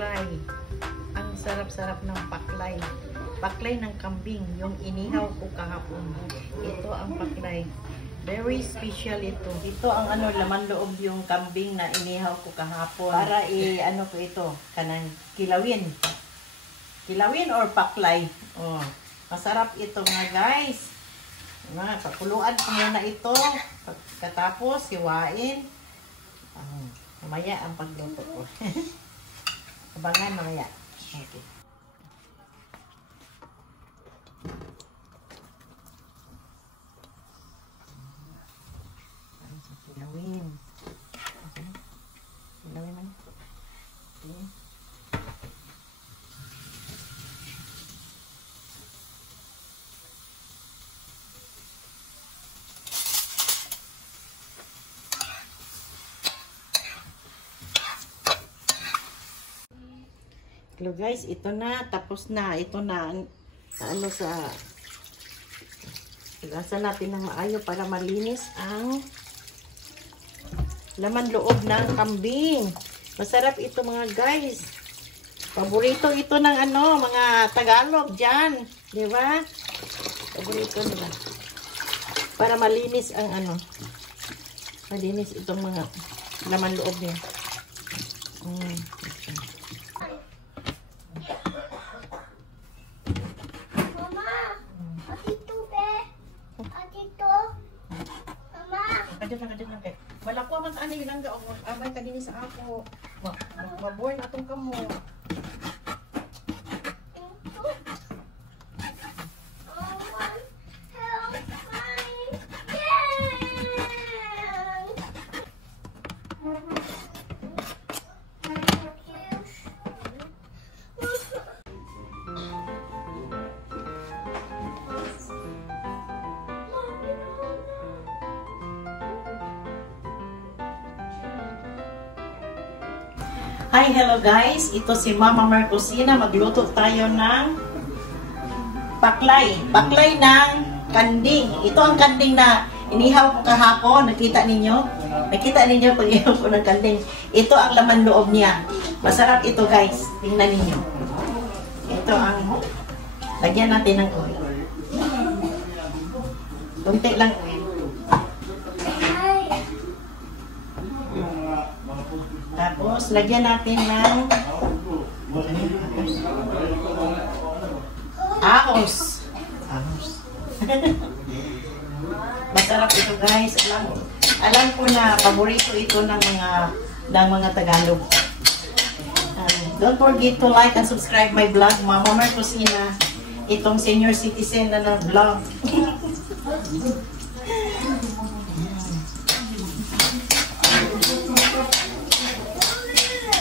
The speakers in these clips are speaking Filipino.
paklay. Ang sarap-sarap ng paklay. Paklay ng kambing, yung inihaw ko kahapon. Ito ang paklay. Very special ito. Ito ang laman loob yung kambing na inihaw ko kahapon. Para ko ito, kanang kilawin. Kilawin or paklay. Oh, masarap ito mga guys. Pakuluan ko muna ito. Pagkatapos, hiwain. Mamaya ang pagluto ko. Abangan mamaya. Okay. Kilawin. Okay. Kilawin man. Okay. Hello guys, ito na, tapos na. Ito na ilasan natin ng maayo para malinis ang laman loob ng kambing. Masarap ito mga guys. Paborito ito ng mga Tagalog dyan. Di ba? Paborito nila. Para malinis ang malinis itong mga laman loob niya. Wala ko man ani lang daw amay kadini sa ako. Maborn atong kamo. Hi, hello guys. Ito si Mama Marcosina. Magluto tayo ng paklay. Paklay ng kanding. Ito ang kanding na inihaw ko kahapon. Nakita ninyo? Nakita ninyo pag ihaw ko ng kanding. Ito ang laman loob niya. Masarap ito guys. Tingnan ninyo. Ito ang lagyan natin ng oil. Kunti lang oil. Tapos, lagyan natin ng ahos. Masarap ito guys. Alam ko na paborito ito ng mga Tagalog. Don't forget to like and subscribe my vlog, Mama Marcosina. Itong senior citizen na vlog.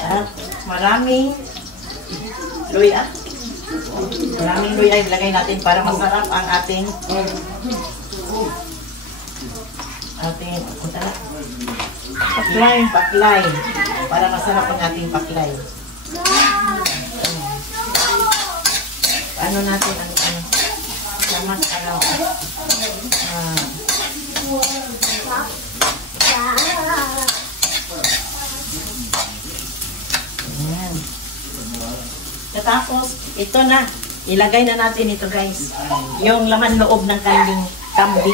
At maraming luya. Maraming luya ilagay natin para masarap ang ating paklay. Para masarap ang ating paklay. Ano natin ang lamas araw. Tapos, ito na. Ilagay na natin ito guys. Yung laman loob ng kambing. Ilagay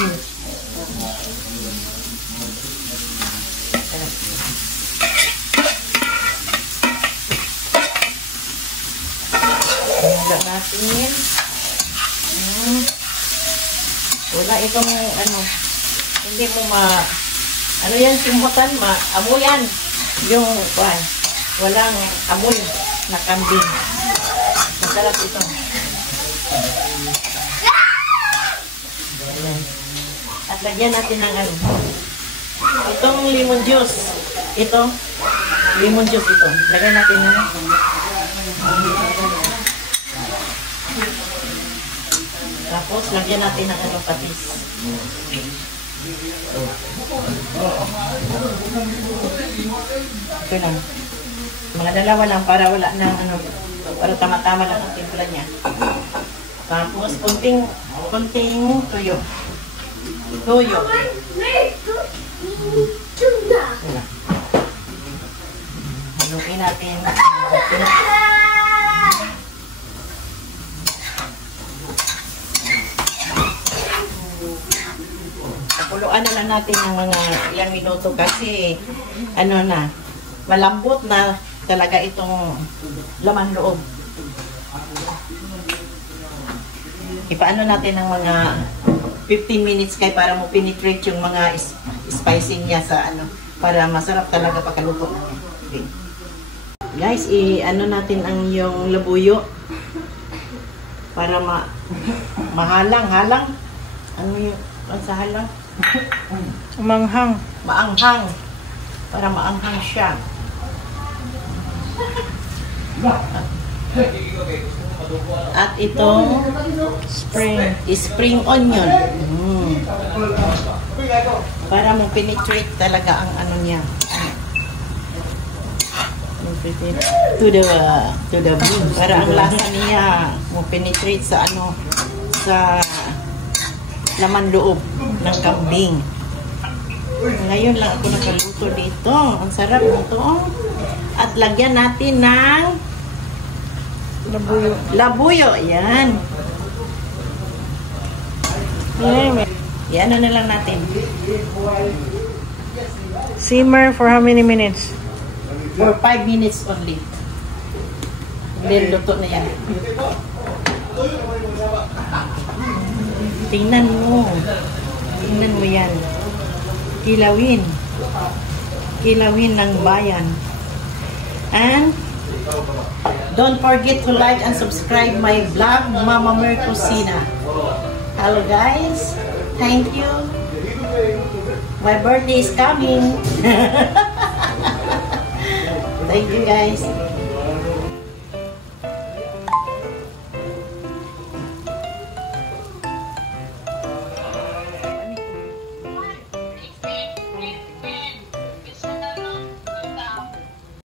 natin. Wala itong hindi mo yan simutan, amoyan. Yung, walang amoy na kambing. Masarap ito. Ayan. At lagyan natin ng itong lemon juice. Lemon juice ito. Lagyan natin na. Tapos, lagyan natin ng patis. Ito lang. Mga dalawa lang para wala na para tama-tama lang ang timpla niya. Tapos kunting tuyo. Haluin gagawin natin. Pakuluan na lang natin ng mga ilang minuto kasi ano na, malambot na talaga itong laman loob. Ipaano natin ng mga 15 minutes kay para mo penetrate yung mga spicing niya sa ano, para masarap talaga pagkaluto. Okay. Guys, i-ano natin ang yung labuyo para mahalang. Ano yung sa halang? Manghang. Maanghang. Para maanghang siya. At itong spring onion. Para mo penetrate talaga ang ano niya. To the bone. Para ang lasa niya mo penetrate sa ano, sa laman loob ng kambing. Ngayon lang ako nakaluto dito. Ang sarap nito. At lagyan natin ng labuyo. Yan. Yan na lang natin. Simmer for how many minutes? For 5 minutes only. Then luto na yan. Tingnan mo. Tingnan mo yan. Kilawin. Kilawin ng bayan. And don't forget to like and subscribe my vlog, Mama Mer Cocina. Hello guys. Thank you. My birthday is coming. Thank you guys.